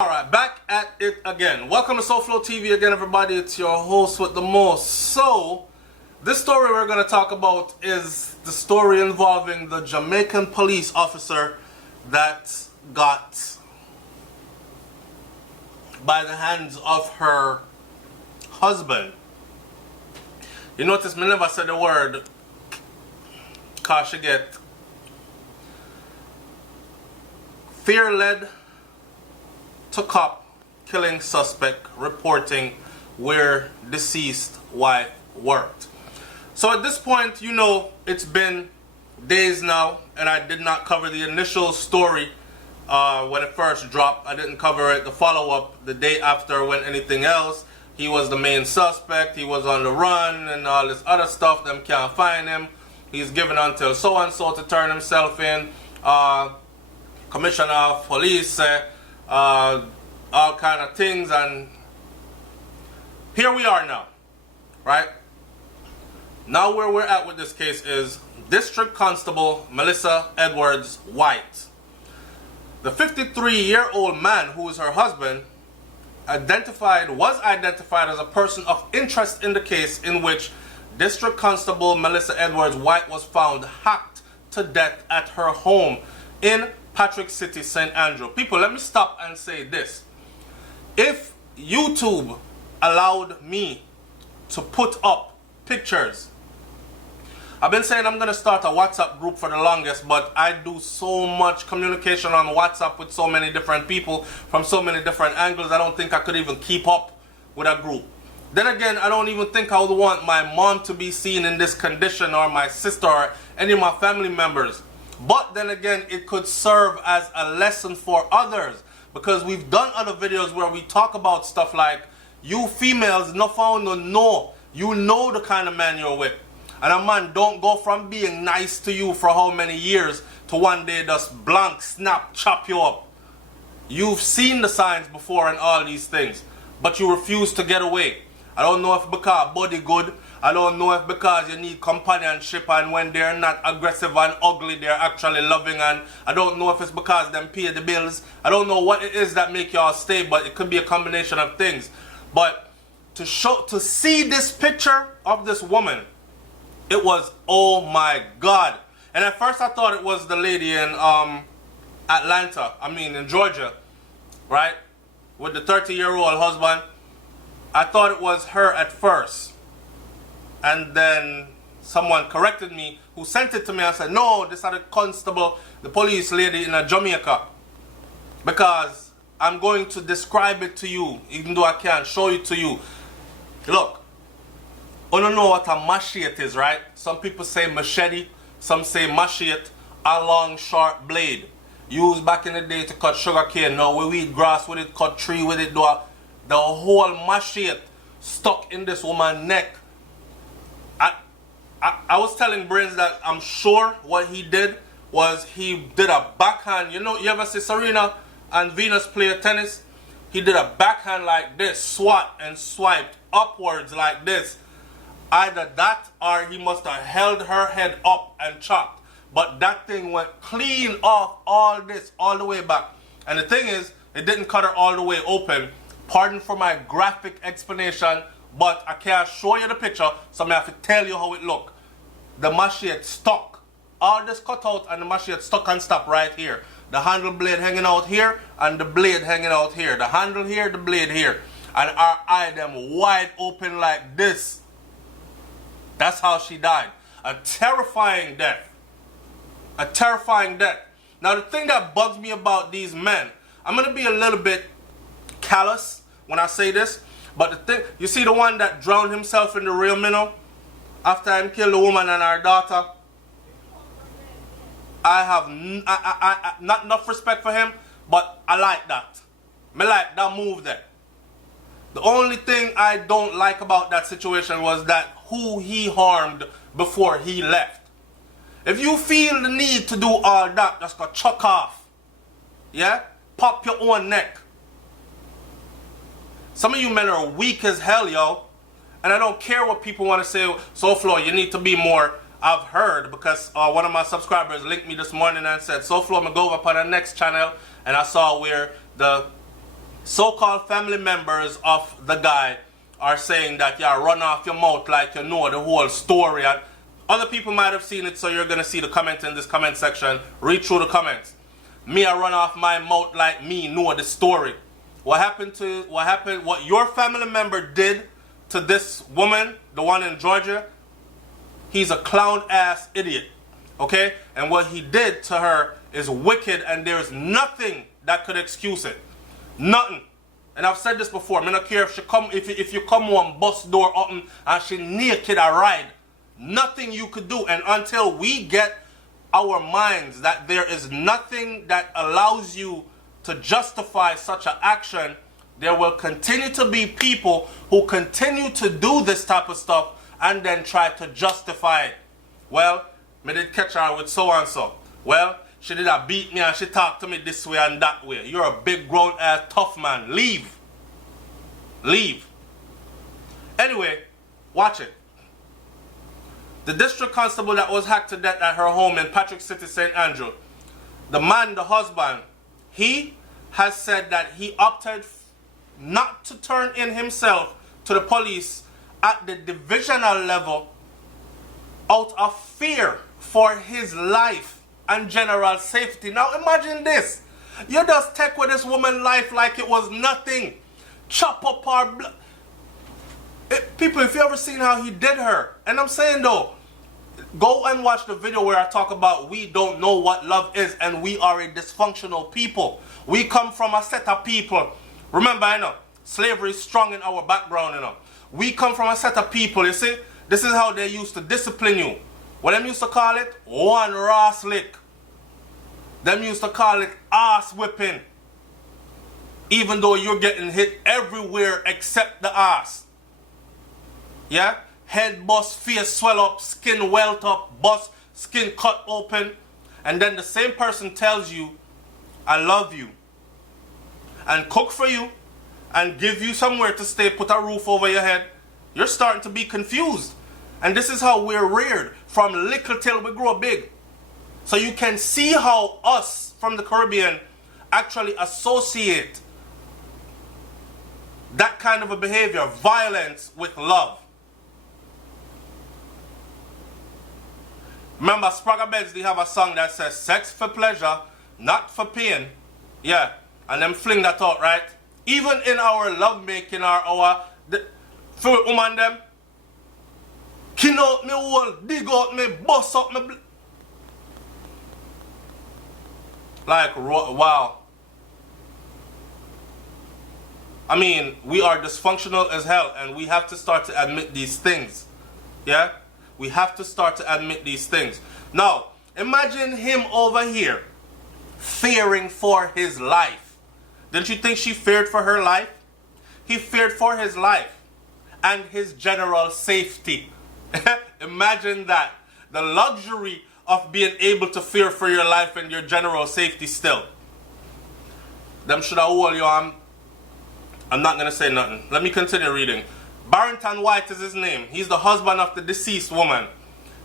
Alright, back at it again. Welcome to SouFLoTV again, everybody. It's your host with the most. So, this story we're going to talk about is the story involving the Jamaican police officer that got by the hands of her husband. You notice me never said the word cause she get fear-led to cop killing suspect reporting where deceased wife worked. So at this point, you know, it's been days now, and I did not cover the initial story when it first dropped. I didn't cover it, the follow-up, the day after when anything else. He was the main suspect, he was on the run and all this other stuff, them can't find him. He's given until so-and-so to turn himself in. Commissioner of police, all kind of things, and here we are now, right? Now where we're at with this case is District Constable Melissa Edwards White. The 53-year-old man, who is her husband, was identified as a person of interest in the case in which District Constable Melissa Edwards White was found hacked to death at her home in Patrick City, St. Andrew. People, let me stop and say this. If YouTube allowed me to put up pictures, I've been saying I'm going to start a WhatsApp group for the longest, but I do so much communication on WhatsApp with so many different people from so many different angles, I don't think I could even keep up with a group. Then again, I don't even think I would want my mom to be seen in this condition, or my sister, or any of my family members. But then again, it could serve as a lesson for others, because we've done other videos where we talk about stuff like, you females no found no know, you know the kind of man you're with. And a man don't go from being nice to you for how many years to one day just blank, snap, chop you up. You've seen the signs before and all these things, but you refuse to get away. I don't know if because body good, I don't know if because you need companionship, and when they're not aggressive and ugly, they're actually loving, and I don't know if it's because them pay the bills. I don't know what it is that make y'all stay, but it could be a combination of things. But to see this picture of this woman, it was, oh my God. And at first I thought it was the lady in in Georgia, right? With the 30-year-old husband. I thought it was her at first. And then someone corrected me who sent it to me and said, no, this is the constable, the police lady in Jamaica. Because I'm going to describe it to you, even though I can't show it to you. Look, I don't know what a machete is, right? Some people say machete, some say machete, a long short blade. Used back in the day to cut sugar cane. Now we weed grass with it, cut tree with it, the whole machete stuck in this woman's neck. I was telling Brains that I'm sure what he did was he did a backhand. You know, you ever see Serena and Venus play tennis? He did a backhand like this, swat and swiped upwards like this. Either that or he must have held her head up and chopped. But that thing went clean off all this, all the way back. And the thing is, it didn't cut her all the way open. Pardon for my graphic explanation, but I can't show you the picture, so I have to tell you how it looked. The machete stuck. All this cut out and the machete stuck and stopped right here. The handle blade hanging out here and the blade hanging out here. The handle here, the blade here. And her eye them wide open like this. That's how she died. A terrifying death. A terrifying death. Now the thing that bugs me about these men, I'm going to be a little bit callous when I say this, but the thing, you see the one that drowned himself in the real minnow after him killed the woman and her daughter? I have not enough respect for him, but I like that. I like that move there. The only thing I don't like about that situation was that who he harmed before he left. If you feel the need to do all that, just go chuck off. Yeah? Pop your own neck. Some of you men are weak as hell, yo. And I don't care what people want to say, SouFlo, you need to be more. I've heard, because one of my subscribers linked me this morning and said, SouFlo, I'm going to go over on the next channel, and I saw where the so-called family members of the guy are saying that, yeah, run off your mouth like you know the whole story. And other people might have seen it, so you're going to see the comment in this comment section. Read through the comments. Me, I run off my mouth like me know the story. What your family member did to this woman, the one in Georgia, he's a clown-ass idiot, okay? And what he did to her is wicked, and there's nothing that could excuse it. Nothing. And I've said this before. I don't care if you come home, bust door open, and she naked a ride. Nothing you could do. And until we get our minds that there is nothing that allows you to justify such an action, there will continue to be people who continue to do this type of stuff and then try to justify it. Well, me did catch her with so and so. Well, she did a beat me and she talked to me this way and that way. You're a big grown ass tough man. Leave. Leave. Anyway, watch it. The district constable that was hacked to death at her home in Patrick City, St. Andrew, the man, the husband, he has said that he opted not to turn in himself to the police at the divisional level out of fear for his life and general safety. Now imagine this. You just take with this woman's life like it was nothing. Chop up her blood. People, if you ever seen how he did her, and I'm saying though, go and watch the video where I talk about we don't know what love is and we are a dysfunctional people. We come from a set of people. Remember, you know, slavery is strong in our background, you know. We come from a set of people, you see. This is how they used to discipline you. What them used to call it? One ras lick. Them used to call it ass whipping. Even though you're getting hit everywhere except the ass. Yeah? Head bust, face swell up, skin welt up, bust, skin cut open. And then the same person tells you, I love you. And cook for you. And give you somewhere to stay, put a roof over your head. You're starting to be confused. And this is how we're reared. From little till we grow big. So you can see how us from the Caribbean actually associate that kind of a behavior, violence, with love. Remember, Spragga Benz, they have a song that says, sex for pleasure, not for pain. Yeah, and them fling that out, right? Even in our love making, for woman them, kin out me hole, dig out me, bust up me. Like, wow. I mean, we are dysfunctional as hell, and we have to start to admit these things. Yeah? We have to start to admit these things. Now, imagine him over here, fearing for his life. Didn't you think she feared for her life? He feared for his life and his general safety. Imagine that. The luxury of being able to fear for your life and your general safety still. Them should have hold you. I'm not going to say nothing. Let me continue reading. Barrington White is his name. He's the husband of the deceased woman.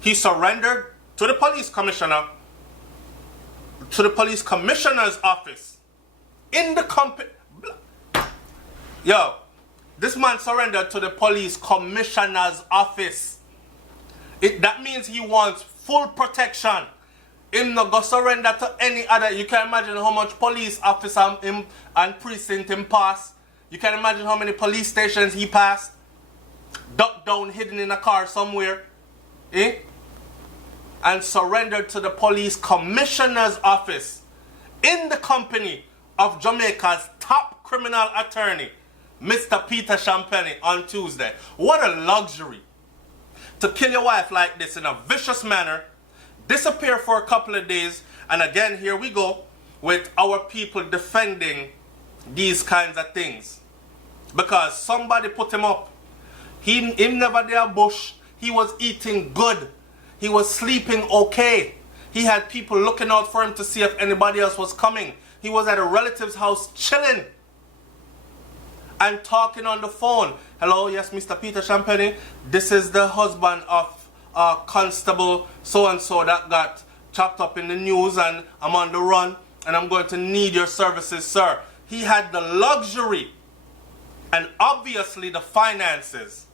He surrendered to the police commissioner, to the police commissioner's office. In the company. Yo, this man surrendered to the police commissioner's office. That means he wants full protection. Him not go surrender to any other. You can imagine how much police officer him and precinct him pass. You can imagine how many police stations he passed. Ducked down, hidden in a car somewhere. Eh? And surrendered to the police commissioner's office. In the company of Jamaica's top criminal attorney, Mr. Peter Champagne, on Tuesday. What a luxury. To kill your wife like this in a vicious manner, disappear for a couple of days, and again, here we go with our people defending these kinds of things. Because somebody put him up. He never there bush. He was eating good. He was sleeping okay. He had people looking out for him to see if anybody else was coming. He was at a relative's house chilling and talking on the phone. Hello, yes, Mr. Peter Champagne. This is the husband of Constable so-and-so that got chopped up in the news, and I'm on the run and I'm going to need your services, sir. he had the luxury and obviously the finances.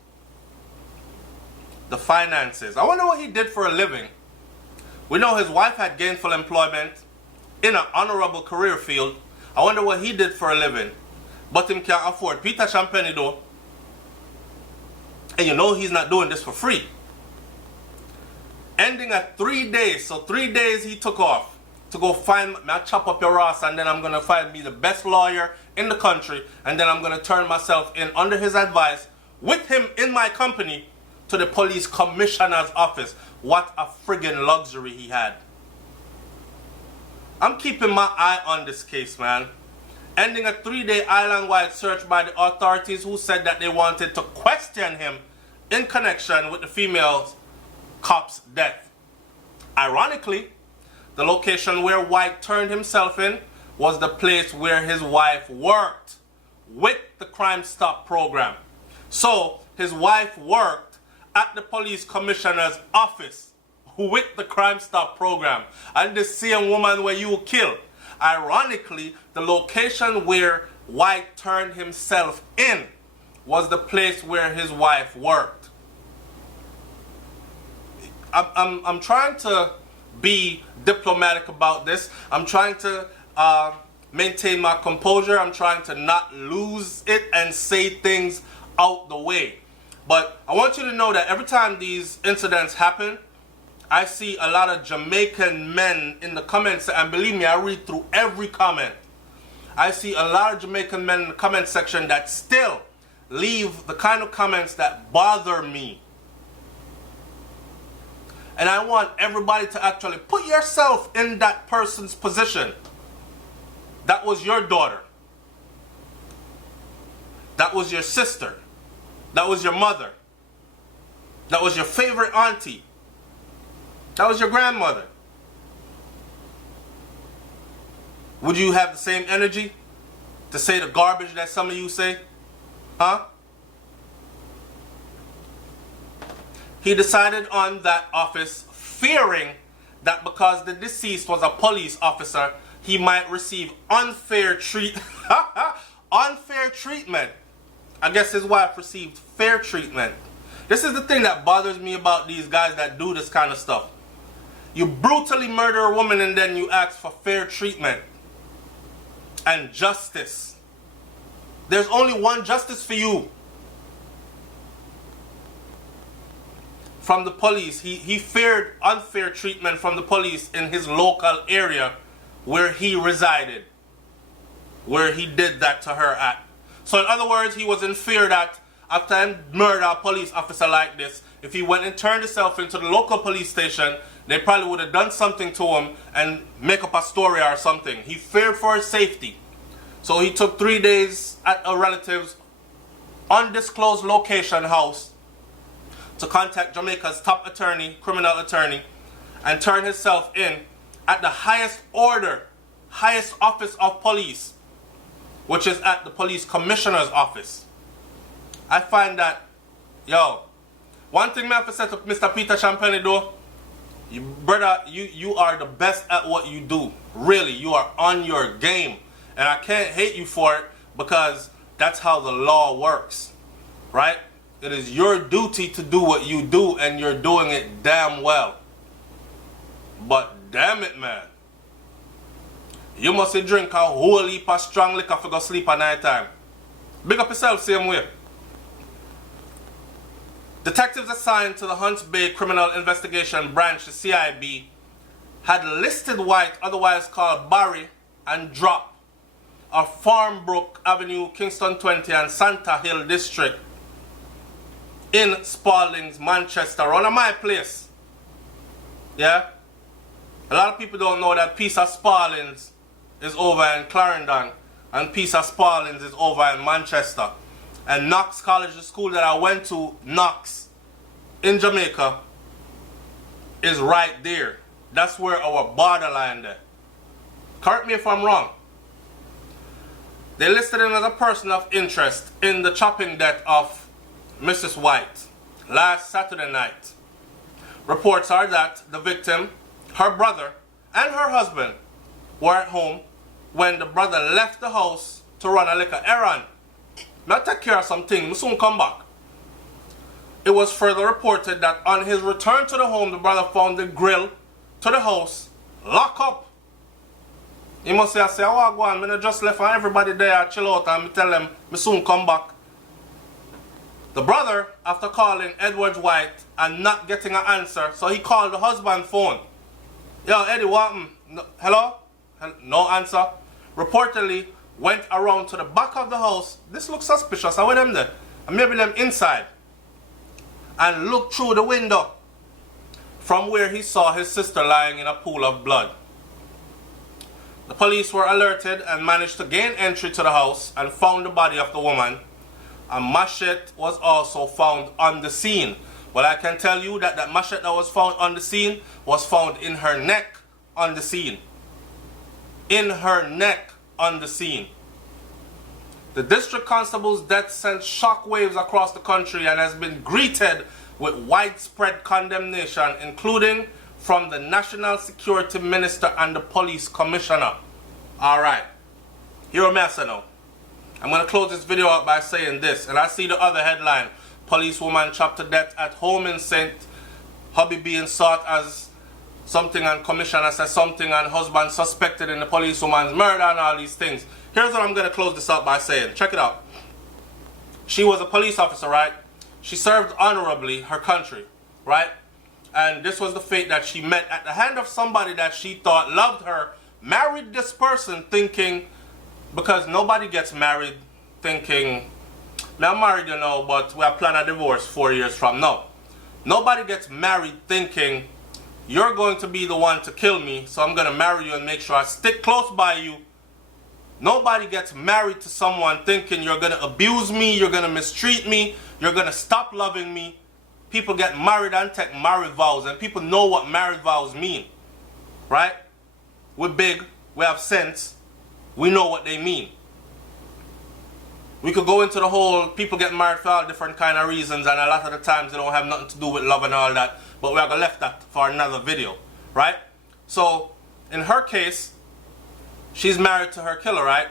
The finances. I wonder what he did for a living. We know his wife had gainful employment in an honorable career field. I wonder what he did for a living. But him can't afford Peter Champagne though. And you know he's not doing this for free. Ending at 3 days. So 3 days he took off to go find me. I chop up your ass and then I'm going to find me the best lawyer in the country. And then I'm going to turn myself in under his advice with him in my company to the police commissioner's office. What a friggin' luxury he had. I'm keeping my eye on this case, man. Ending a 3-day island-wide search by the authorities who said that they wanted to question him in connection with the female cop's death. Ironically, the location where White turned himself in was the place where his wife worked with the Crime Stop program. So his wife worked at the police commissioner's office with the Crime Stop program, and the same woman where you kill. Ironically, the location where White turned himself in was the place where his wife worked. I'm trying to be diplomatic about this. I'm trying to maintain my composure. I'm trying to not lose it and say things out the way. But I want you to know that every time these incidents happen, I see a lot of Jamaican men in the comments, and believe me, I read through every comment. I see a lot of Jamaican men in the comment section that still leave the kind of comments that bother me. And I want everybody to actually put yourself in that person's position. That was your daughter. That was your sister. That was your mother. That was your favorite auntie. That was your grandmother. Would you have the same energy to say the garbage that some of you say? Huh? He decided on that office fearing that because the deceased was a police officer, he might receive unfair treatment. I guess his wife received fair treatment. This is the thing that bothers me about these guys that do this kind of stuff. You brutally murder a woman and then you ask for fair treatment and justice. There's only one justice for you. From the police, he feared unfair treatment from the police in his local area where he resided, where he did that to her at. So in other words, he was in fear that after he murdered a police officer like this, if he went and turned himself into the local police station, they probably would have done something to him and make up a story or something. He feared for his safety. So he took 3 days at a relative's undisclosed location house to contact Jamaica's top attorney, criminal attorney, and turn himself in at the highest office of police, which is at the police commissioner's office. I find that, one thing I have to say to Mr. Peter Champagne though, brother, you are the best at what you do. Really, you are on your game. And I can't hate you for it because that's how the law works, right? It is your duty to do what you do and you're doing it damn well. But damn it, man. You must drink a whole heap of strong liquor for go sleep at night time. Big up yourself same way. Detectives assigned to the Hunts Bay Criminal Investigation Branch, the CIB, had listed White, otherwise called Barry, and Drop of Farmbrook Avenue, Kingston 20 and Santa Hill District in Spaldings, Manchester, around my place. Yeah? A lot of people don't know that piece of Spaldings is over in Clarendon and piece of Spaldings is over in Manchester. And Knox College, the school that I went to, Knox, in Jamaica, is right there. That's where our borderline is. Correct me if I'm wrong. They listed him as a person of interest in the chopping death of Mrs. White last Saturday night. Reports are that the victim, her brother, and her husband were at home when the brother left the house to run a little errand. Not take care of something, I soon come back. It was further reported that on his return to the home, the brother found the grill to the house locked up. He must say, oh, go on, I just left and everybody there chill out and I tell them I soon come back. The brother, after calling Edward's White and not getting an answer, so he called the husband's phone. Yo, Eddie, what? No, hello? No answer. Reportedly went around to the back of the house. This looks suspicious. How are them there? And maybe them inside. And looked through the window from where he saw his sister lying in a pool of blood. The police were alerted and managed to gain entry to the house and found the body of the woman. A machete was also found on the scene. Well, I can tell you that that machete that was found on the scene was found in her neck on the scene. In her neck on the scene. The district constable's death sent shockwaves across the country and has been greeted with widespread condemnation, including from the National Security Minister and the Police Commissioner. Alright, here am I now. I'm going to close this video out by saying this, and I see the other headline. Policewoman chopped to death at home in St. Hubby being sought as something, and commissioner says something, and husband suspected in the policewoman's murder and all these things. Here's what I'm going to close this out by saying. Check it out. She was a police officer, right? She served honorably her country, right? And this was the fate that she met at the hand of somebody that she thought loved her, married this person thinking, because nobody gets married thinking, now I'm married, you know, but we have planned a divorce 4 years from now. Nobody gets married thinking, you're going to be the one to kill me, so I'm going to marry you and make sure I stick close by you. Nobody gets married to someone thinking you're going to abuse me, you're going to mistreat me, you're going to stop loving me. People get married and take marriage vows, and people know what marriage vows mean, right? We're big, we have sense, we know what they mean. We could go into the whole people get married for all different kind of reasons, and a lot of the times they don't have nothing to do with love and all that, but we are going to left that for another video, right? So, in her case, she's married to her killer, right?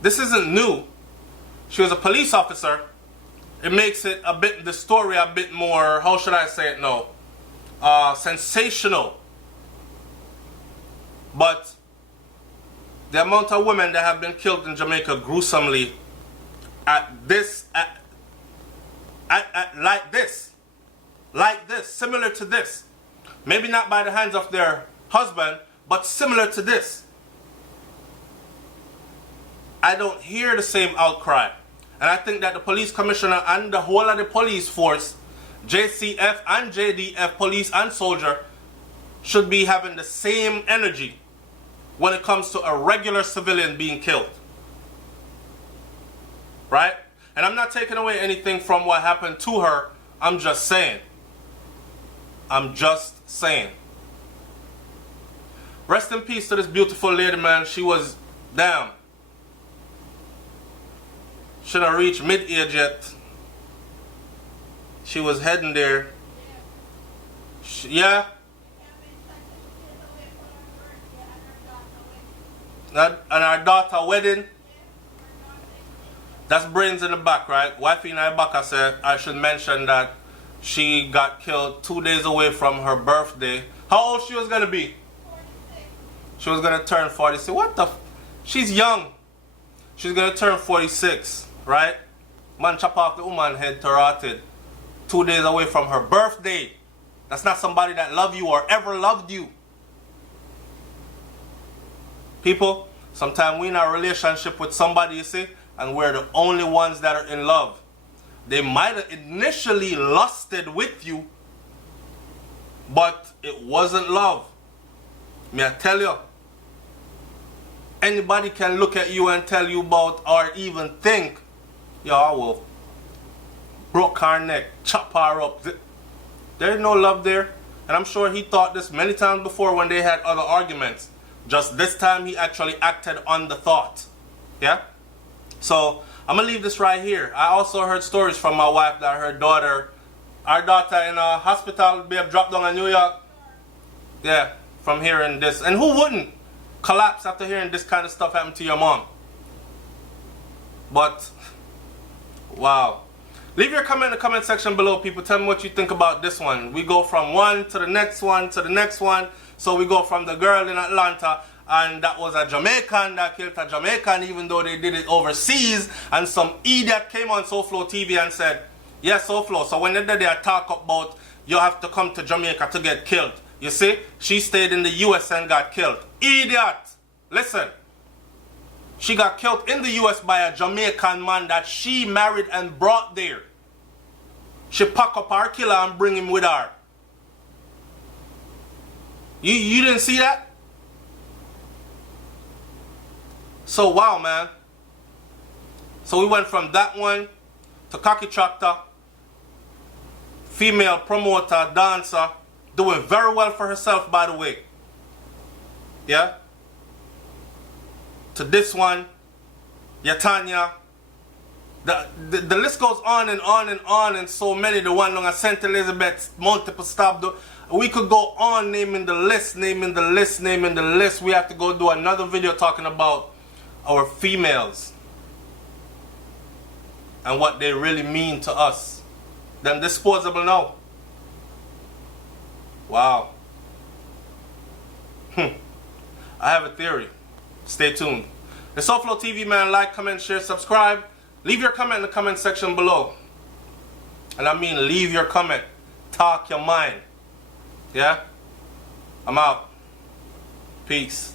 This isn't new. She was a police officer. It makes it a bit, the story a bit more, how should I say it now? Sensational. But the amount of women that have been killed in Jamaica gruesomely like this, similar to this. Maybe not by the hands of their husband, but similar to this. I don't hear the same outcry. And I think that the police commissioner and the whole of the police force, JCF and JDF, police and soldier, should be having the same energy when it comes to a regular civilian being killed. Right? And I'm not taking away anything from what happened to her. I'm just saying. I'm just saying. Rest in peace to this beautiful lady, man. She was, damn. Shouldn't have reached mid-age yet. She was heading there. Yeah. And our daughter wedding. That's brains in the back, right? Wifey in the back, I should mention that she got killed 2 days away from her birthday. How old she was going to be? 46. She was going to turn 46. What the she's young. She's going to turn 46, right? Man chop off the woman head to rotted. 2 days away from her birthday. That's not somebody that loved you or ever loved you. People, sometimes we're in a relationship with somebody, you see, and we're the only ones that are in love. They might have initially lusted with you, but it wasn't love. May I tell you? Anybody can look at you and tell you about, or even think, yo, I will broke her neck, chop her up. There's no love there. And I'm sure he thought this many times before when they had other arguments. Just this time he actually acted on the thought. Yeah? So, I'm going to leave this right here. I also heard stories from my wife that her daughter, our daughter in a hospital, be dropped down in New York. Yeah, from hearing this. And who wouldn't collapse after hearing this kind of stuff happen to your mom? But wow. Leave your comment in the comment section below, people. Tell me what you think about this one. We go from one to the next one to the next one. So we go from the girl in Atlanta, and that was a Jamaican that killed a Jamaican, even though they did it overseas. And some idiot came on SouFLoTV and said, yes, SouFlo, so when they talk about you have to come to Jamaica to get killed. You see, she stayed in the US and got killed. Idiot! Listen. She got killed in the US by a Jamaican man that she married and brought there. She packed up her killer and bring him with her. You didn't see that? So wow, man. So we went from that one to Cocky Tractor, female promoter, dancer, doing very well for herself, by the way. Yeah? To this one, Yatanya. The list goes on and on and on, and so many. The one on St. Elizabeth, multiple stop. We could go on naming the list, naming the list, naming the list. We have to go do another video talking about our females and what they really mean to us. Them disposable now. Wow. I have a theory. Stay tuned. The SouFLoTV, man. Like, comment, share, subscribe. Leave your comment in the comment section below. And I mean leave your comment. Talk your mind. Yeah? I'm out. Peace.